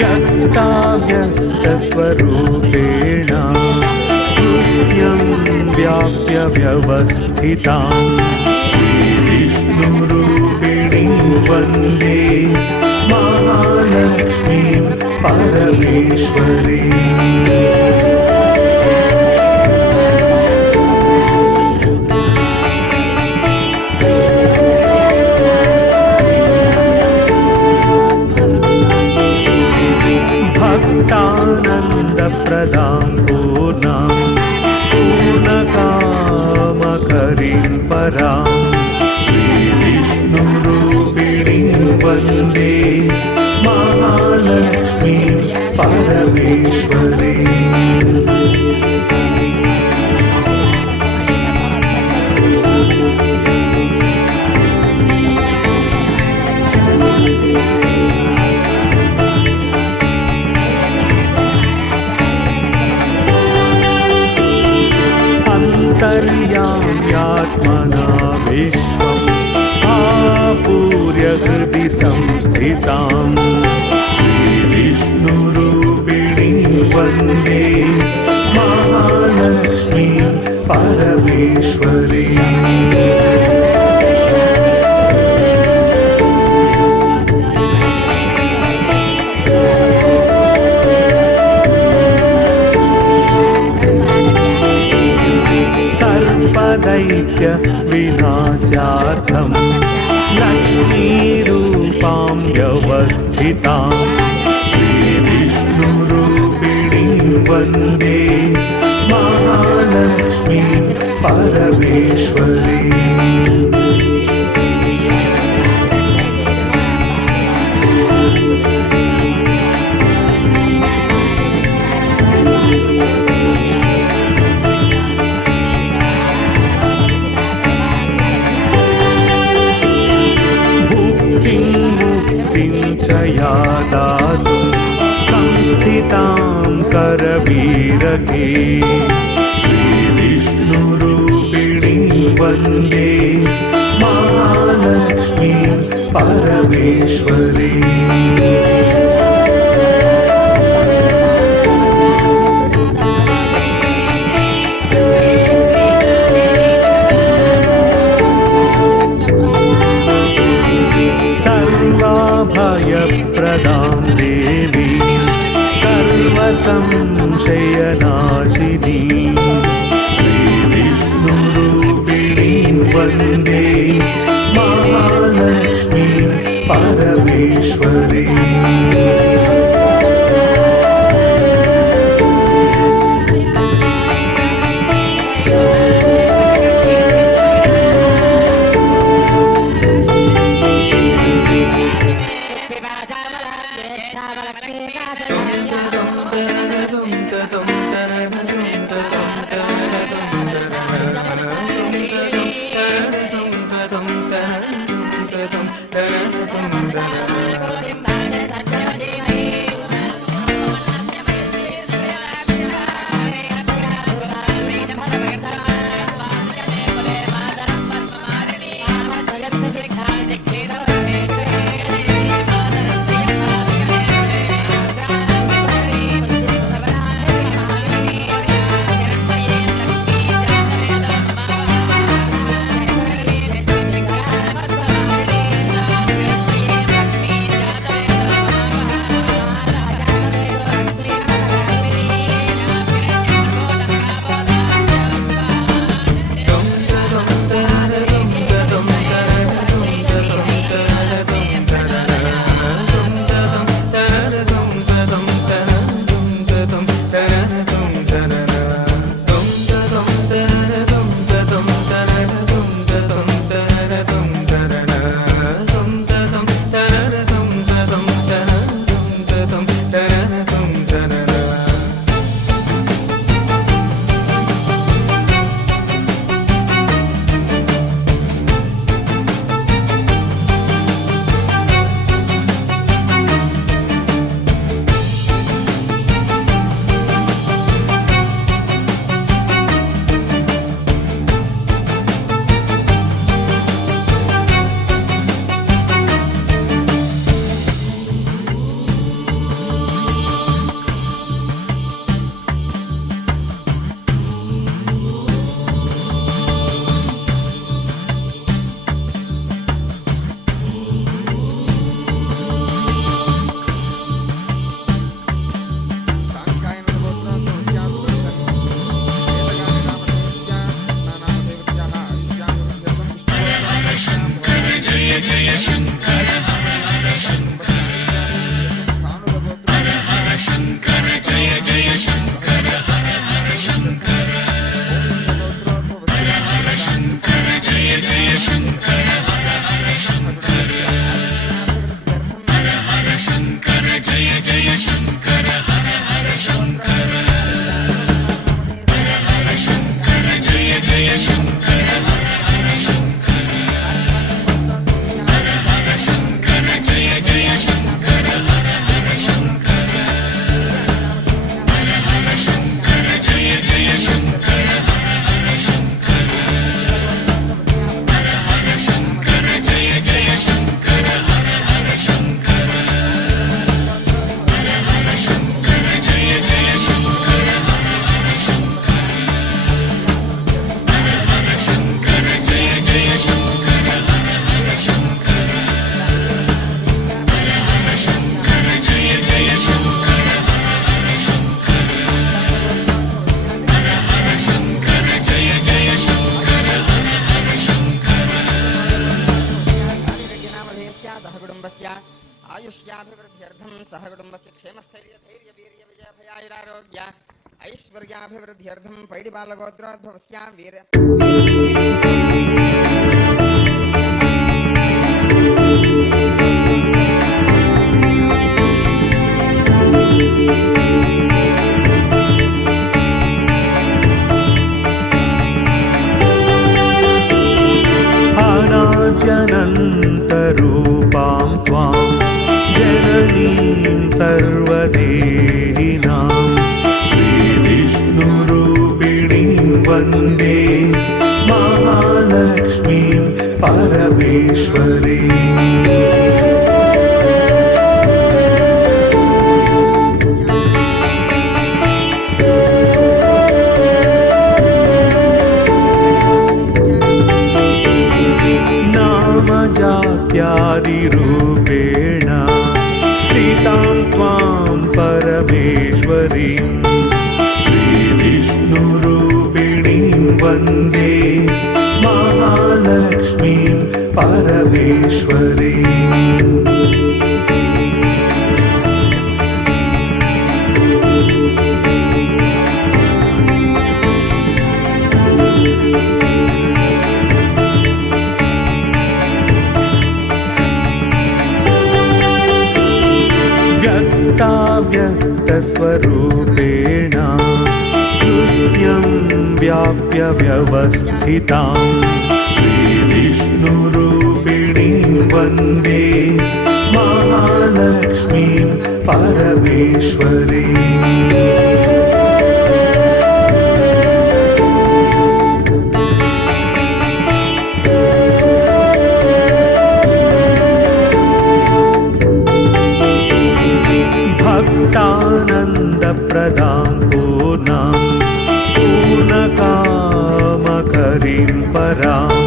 व्यक्ताव्यक्तस्वरूपेण तुष्यं व्याप्य व्यवस्थितां श्रीविष्णुरूपिणीं वन्दे महालक्ष्मीं परमेश्वरीम्। भक्तानन्दप्रदां पूर्णां पूर्णकामकरीं परां श्रीविष्णुरूपिणीं वन्दे महालक्ष्मीं परमेश्वरीम्। अन्तर्याम्यात्मना विश्वम् आपूर्य हृदि संस्थितां श्रीविष्णुरूपिणीं वन्दे महालक्ष्मीं परमेश्वरीम्। सर्वदैत्य विनाशार्थं लक्ष्मीरूपां व्यवस्थितां श्रीविष्णुरूपिणीं वन्दे महालक्ष्मीं परमेश्वरीम्। या दातुं संस्थितां करवीरके श्रीविष्णुरूपिणीं वन्दे महालक्ष्मीं परमेश्वरीम्। सर्वभयप्रदां देवी सर्वसंशयनाशिनी श्रीविष्णुरूपिणीं वन्दे महालक्ष्मीं परमेश्वरीम्। शङ्कर जय जय शङ्कर हर हर शङ्कर हर हर शङ्कर जय जय शङ्कर हर हर शङ्कर हर हर शङ्कर जय जय शङ्कर हर हर शङ्कर हर हर शङ्कर जय जय शङ्कर हर हर शङ्कर हर हर शङ्कर जय जय शङ्कर हर हर शङ्कर हर हर शङ्कर जय जय शङ्कर हर हर शङ्कर हर हर शङ्कर जय जय शङ्कर हर हर शङ्कर हर हर शङ्कर जय जय शङ्कर हर हर शङ्कर हर हर शङ्कर जय जय शङ्कर हर हर शङ्कर सहकुटुम्बस्य आयुष्याभिवृद्ध्यर्थं सहकुटुम्बस्य क्षेमस्थैर्यधैर्यवीर्यविजयभयायुरारोग्य ऐश्वर्याभिवृद्ध्यर्थं पैडिबालगोत्रोद्भवस्य वीर अनाद्यनन्तरूपां त्वां जननीं सर्वदेहिनां श्रीविष्णुरूपिणीं वन्दे महालक्ष्मीं परमेश्वरीम् जात्यादिरूपेण स्थितां त्वां परमेश्वरीं श्रीविष्णुरूपिणीं वन्दे महालक्ष्मीं परमेश्वरीम् व्यक्तस्वरूपेण हृदयं व्याप्य व्यवस्थितां श्रीविष्णुरूपिणीं वन्दे महालक्ष्मीं परमेश्वरीम् भक्तानन्दप्रदां पूर्णां पूर्णकामकरीं परां